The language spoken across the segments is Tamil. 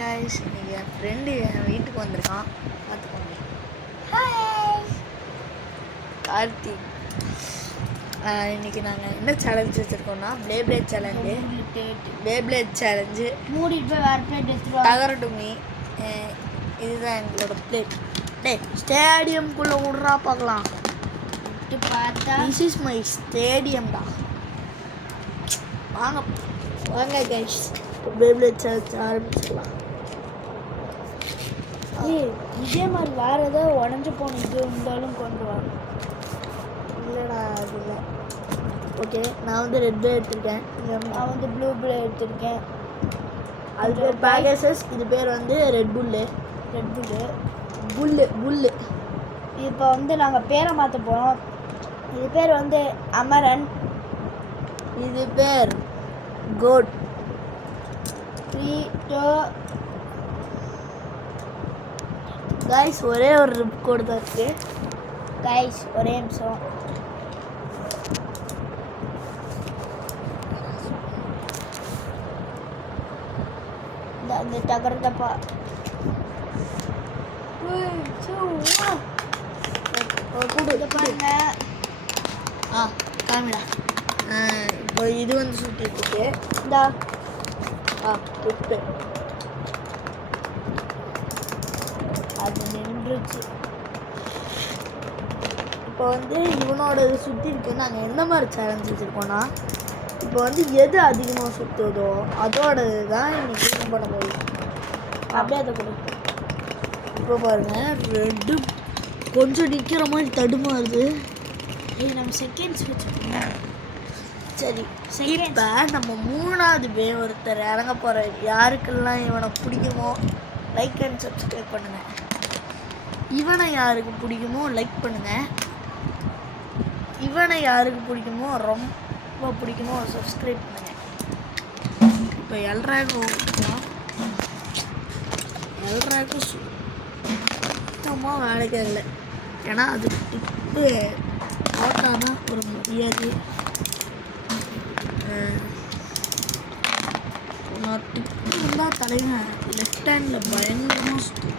guys, இன்னைக்கு என் ஃப்ரெண்டு என் வீட்டுக்கு வந்திருக்கான். பார்த்துக்கோங்க. ஹாய் கார்த்திக். இன்னைக்கு நாங்கள் என்ன சேலஞ்ச் வச்சுருக்கோம்னா பேப்ளேட் சேலஞ்சு. பேப்ளேட் சேலஞ்சு மூடிட்டு போய் வேறு பிளேட் எடுத்துருவோம். டகரடுமி. இதுதான் எங்களோட பிளேட். ஸ்டேடியம்குள்ளே விட்றா பார்க்கலாம். பார்த்தா திஸ் இஸ் மை ஸ்டேடியம்டா. வாங்க வாங்க கைஸ், பேப்ளேட் சேலஞ்ச் ஆரம்பிச்சிடலாம். இதே மாதிரி வேறு ஏதாவது உடஞ்சி போன இது இருந்தாலும் கொண்டு வா. இல்லைடா அது இல்லை. ஓகே, நான் வந்து ரெட் பிளே எடுத்திருக்கேன். நான் வந்து ப்ளூ பிளே எடுத்திருக்கேன். அது பேர் பேகசஸ். இது பேர் வந்து ரெட் புல்லு. புல்லு. இப்போ வந்து நாங்கள் பேரை மாற்ற போகிறோம். இது பேர் வந்து அமரன். இது பேர் கோட். 3 2 கைஸ், ஒரே ஒரு ரிப் கோடு தான் இருக்கு. கைஸ் ஒரே நிமிஷம். அந்த டகரதப்பா பாருங்க. காமிடா. இப்போ இது வந்து சுற்றிட்டு இருக்கு. இந்தா ரிப்பு அது நின்றுச்சு. இப்போ வந்து இவனோட இது சுற்றி இருக்கு. நாங்கள் எந்த மாதிரி சேலஞ்ச் வச்சுருக்கோன்னா, இப்போ வந்து எது அதிகமாக சுற்றுதோ அதோட தான் இன்னைக்கு இது பண்ண முடியும். அப்படியே அதை கொடு. இப்போ பாருங்கள், ரெட்டு கொஞ்சம் நிற்கிற மாதிரி தடுமாறுது. இது நம்ம செகண்ட்ஸ் வச்சுக்கோங்க. சரி, இப்போ நம்ம மூணாவது ஒருத்தர் இறங்க போகிற. யாருக்கெல்லாம் இவனை பிடிக்குமோ லைக் அண்ட் சப்ஸ்கிரைப் பண்ணுங்கள். இவனை யாருக்கு பிடிக்குமோ லைக் பண்ணுங்கள். இவனை யாருக்கு பிடிக்குமோ ரொம்ப பிடிக்குமோ சப்ஸ்கிரைப் பண்ணுங்கள். இப்போ எல்ராக்கு சுத்தமாக வேலைக்கு இல்லை. ஏன்னா அது டிப்பு போட்டானா ஒரு மரியாதை. நான் டிப்பு இருந்தால் தலைவன் லெஃப்ட் ஹேண்டில் பயங்கரமாக சுற்றும்.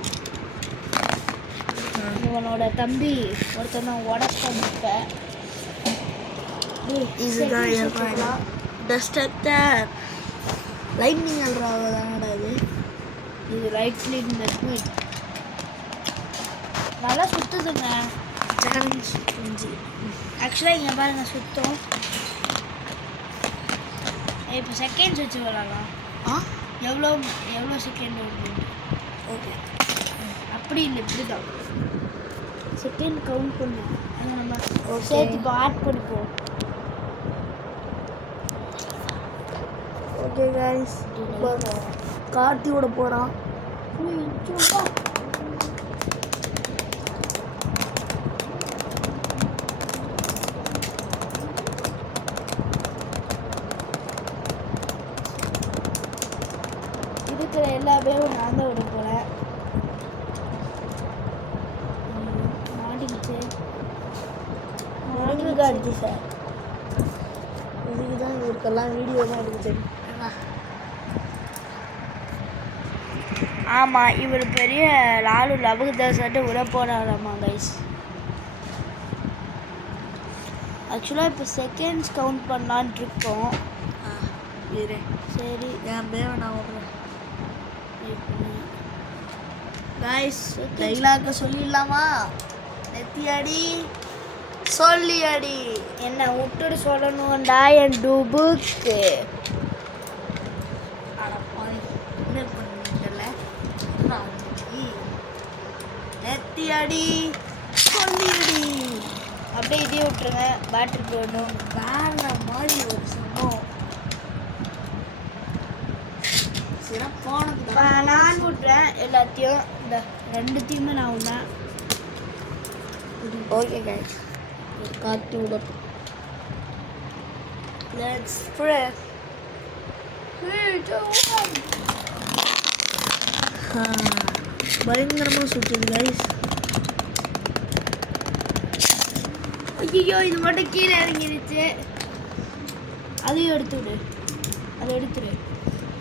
இவனோட தம்பி ஒருத்தனை உடப்ப. இதுதான் எல்ரா. டஸ்டர் லைட்னிங் எல்ராவை தானடா இது. இது லைட்னிங் நல்லா சுற்றுதுங்க. ஆக்சுவலாக இங்கே பாருங்க சுத்தம். இப்போ செகண்ட்ஸ் வச்சு விளாடலாம். எவ்வளோ செகண்ட் வருது? ஓகே, அப்படி இல்லை, இப்படி தான் செகண்ட் கவுண்ட் பண்ணும். அது நம்ம சேர்த்து இப்போ ஆட் பண்ணிப்போம். ஓகே கைஸ், இப்போ கார்த்தியோட போகிறான். இருக்கிற எல்லா பேரும் நான் தான் விட போகிறேன். மாட்டிக்கிச்சு அடிச்சு சார். இதுக்கு தான் இவருக்கெல்லாம் வீடியோ தான் எடுத்து. ஆமாம், இவர் பெரிய லாலு லபுதாசாட்டு விட போகிறாராம்மா கைஸ். ஆக்சுவலாக இப்போ செகண்ட்ஸ் கவுண்ட் பண்ணலான்ட்டு இருக்கோம். சரி, என் பேவை நான் விட்றேன். கைஸ், டைலாக சொல்லிடலாமா? நெத்தியடி சொல்லியடி. என்ன விட்டுட்டு சொல்லணும்டா என் டூபுக்கு. நெத்தியடி சொல்லியடி. அப்படியே இதே விட்டுருங்க. பேட்டரி போடணும். வேற மாதிரி ஒரு சம்பவம். சிறப்பானது. நான் விட்றேன் எல்லாத்தையும். இந்த ரெண்டுத்தையுமே நான் விட்றேன். ஓகே கைஸ், காத்து விட. Let's pray. 3 2 1. பயங்கரமாக சுற்றுது கைஸ். ஐயோ, இது மட்டும் கீழே இறங்கிடுச்சு. அதையும் எடுத்துவிடு. அதை எடுத்துடு.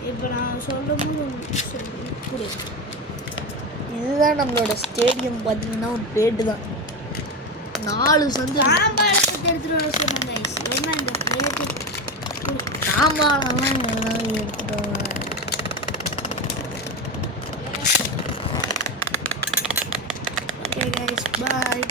இப்போ நான் சொல்லும் போது சொல்லு. கொடு. இதுதான் நம்மளோட ஸ்டேடியம் பார்த்தீங்கன்னா ஒரு பிளேட்டு தான் 4 சந்து சாம்பாரத்தை எடுத்துட்டு வர சொன்னாங்க guys. ஏன்னா இந்த பிளேட்டு சாம்பாரெல்லாம் எல்லாம் எடுத்துட்டோம். Okay guys bye.